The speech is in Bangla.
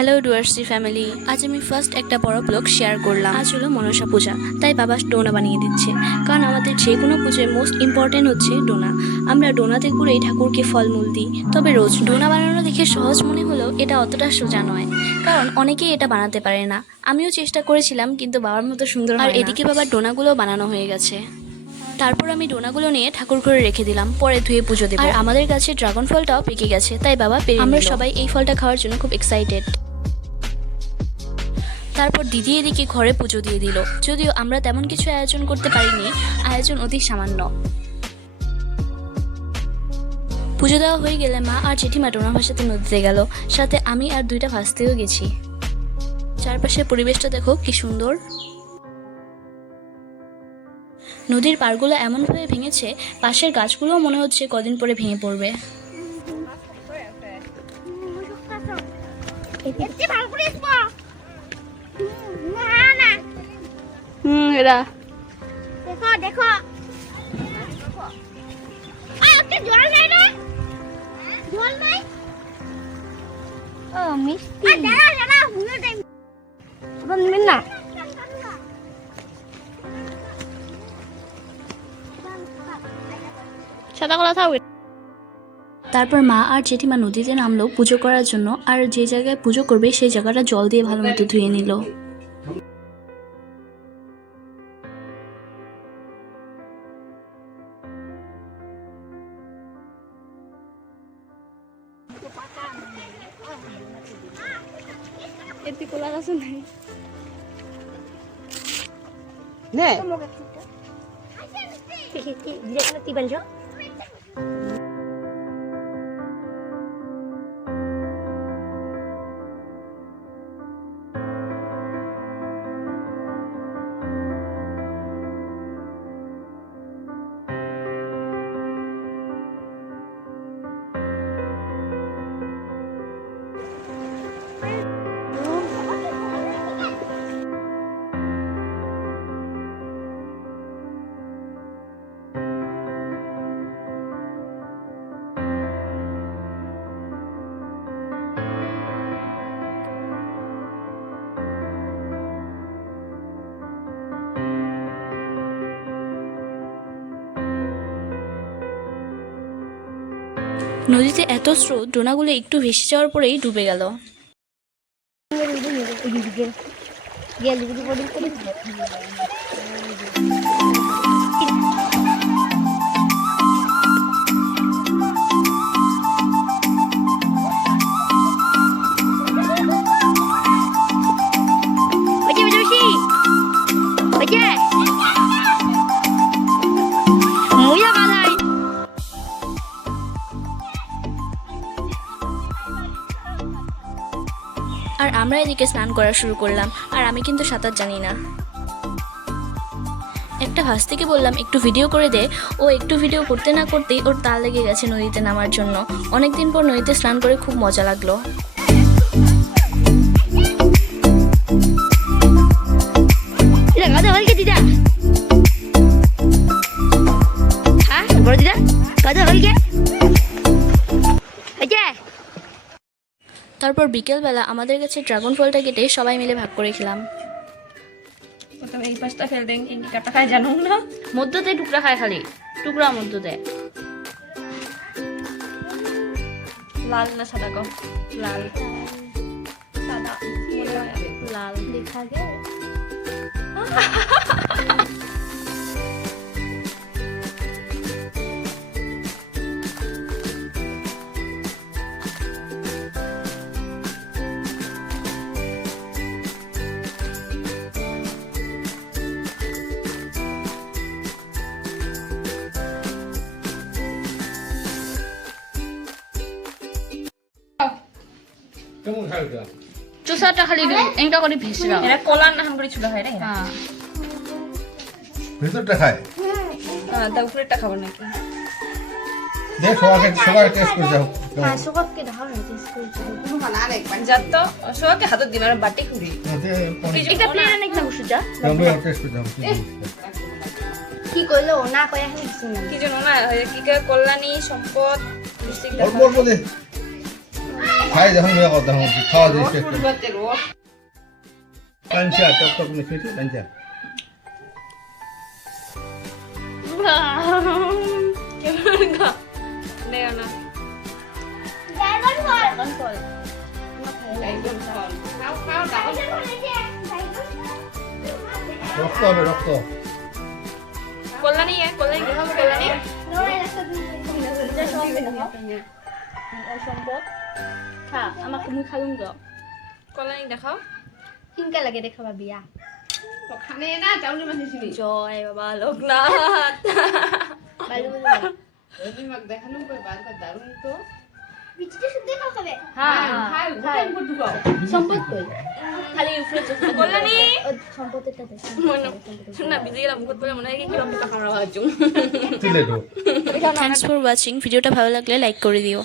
হ্যালো ডুয়ার্সি ফ্যামিলি, আজ আমি ফার্স্ট একটা বড় ব্লগ শেয়ার করলাম। আজ হলো মনসা পূজা, তাই বাবা ডোনা বানিয়ে দিচ্ছে। কারণ আমাদের যে কোনো পুজোয় মোস্ট ইম্পর্টেন্ট হচ্ছে ডোনা। আমরা ডোনাতে করেই ঠাকুরকে ফলমূল দিই। তবে রোজ ডোনা বানানো দেখে সহজ মনে হলেও এটা অতটা সোজা নয়, কারণ অনেকেই এটা বানাতে পারে না। আমিও চেষ্টা করেছিলাম, কিন্তু বাবার মতো সুন্দর হয় না। আর এদিকে বাবার ডোনাগুলো বানানো হয়ে গেছে। তারপর আমি ডোনাগুলো নিয়ে ঠাকুর ঘরে রেখে দিলাম, পরে ধুয়ে পুজো দেব। আর আমাদের কাছে ড্রাগন ফলটাও পেকে গেছে, তাই বাবা পেরে নিল। আমরা সবাই এই ফলটা খাওয়ার জন্য খুব এক্সাইটেড। তারপর দিদি এদিকে ঘরে পুজো দিয়ে দিল। যদিও আমরা তেমন কিছু আয়োজন করতে পারিনি, আয়োজন অতি সামান্য। পুজো দেওয়া হয়ে গেলে মা আর জেঠিমা ডোনা ভাসাতে নদীতে গেল, সাথে আমি আর দুইটা ভাসতেও গেছি। চারপাশের পরিবেশটা দেখো কি সুন্দর। নদীর পাড়গুলো এমনভাবে ভেঙেছে, পাশের গাছগুলোও মনে হচ্ছে কদিন পরে ভেঙে পড়বে। এরা দেখো দেখো জল নাই না, জল নাই। ও মিষ্টি দাঁড়া দাঁড়া হুলো টাইম বন্ধ মিল না। সাদা কলা থাকবে। তারপর মা আর জেঠিমা নদীতে নামলো পুজো করার জন্য। আর যে জায়গায় পুজো করবে সেই জায়গাটা জল দিয়ে ভালো মতো ধুয়ে নিল। এতে কলা গাছ নাই নে যেখানে টিবেন যাও। নদীতে এত স্রোত, ডোনাগুলো একটু ভেসে যাওয়ার পরেই ডুবে গেল। আর আমরা এদিকে স্নান করা শুরু করলাম। আর আমি কিন্তু সাঁতার জানি না। একটা ভাস্তিকে বললাম একটু ভিডিও করে দে। ও একটু ভিডিও করতে না করতেই ওর তাল লেগে গেছে নদীতে নামার জন্য। অনেকদিন পর নদীতে স্নান করে খুব মজা লাগলো। তারপর বিকেলবেলা আমাদের কাছে ড্রাগন ফলটা কেটে সবাই মিলে ভাগ করে খেলাম। প্রথমে এই পাশটা ফেল দেন, কি কাটা খায় জানো না? মধ্যতে টুকরা খায়, খালি টুকরা মধ্যতে। লাল না সাদা গো? লাল সাদা লাল দেখা গে। কেমন খায় ওটা? চুষাটা খালি এনকা করে ভেসে দাও। এরা কলার নাম করে ছোট হয় রে। হ্যাঁ, ভেতরটা খায়? হ্যাঁ, তা উপরেরটা খাবো নাকি? দেখ সবাই টেস্ট করে যাও। সুগতকে দাও না টেস্ট করে। যাত তো সবাইকে হাতত দিন আর বাটি খুঁড়ি। এটা প্লেন অনেক না সুজা। টেস্ট করে যাও। কি কইলো না কয়া হে কিছু না। কি জানো না কি কয় কল্যাণী সম্পদ অল্প অল্প দে। খাই যখন নিয়ে কথা হচ্ছে খাওয়া দিস কাঞ্চা টক টক মিশিয়েছে কাঞ্চা নেও না ড্রাগন ফল রক্ত হবে রক্ত কল্যাণী কল্যাণী দেখাও কল্যাণী সম্পদ খা আমাকে মুই খালুম তো কল্যাণী দেখাও কিনকা লাগে দেখাবা বিয়া খানে না চাউনি মাছিছিলি জয় বাবা লোকনাথ বালু বিচিতে শুদ্ধ খাবে সম্পদ কই খালি উপরে চোখ কল্যাণী সম্পত্তিটা দেখ না বিজে গেলাম মুখত পড়ে মনে হয় কি রক্ত কামড়া ভাজুম তুলে ঢোক থ্যাঙ্কস ফর ওয়াচিং ভিডিওটা ভালো লাগলে লাইক করে দিও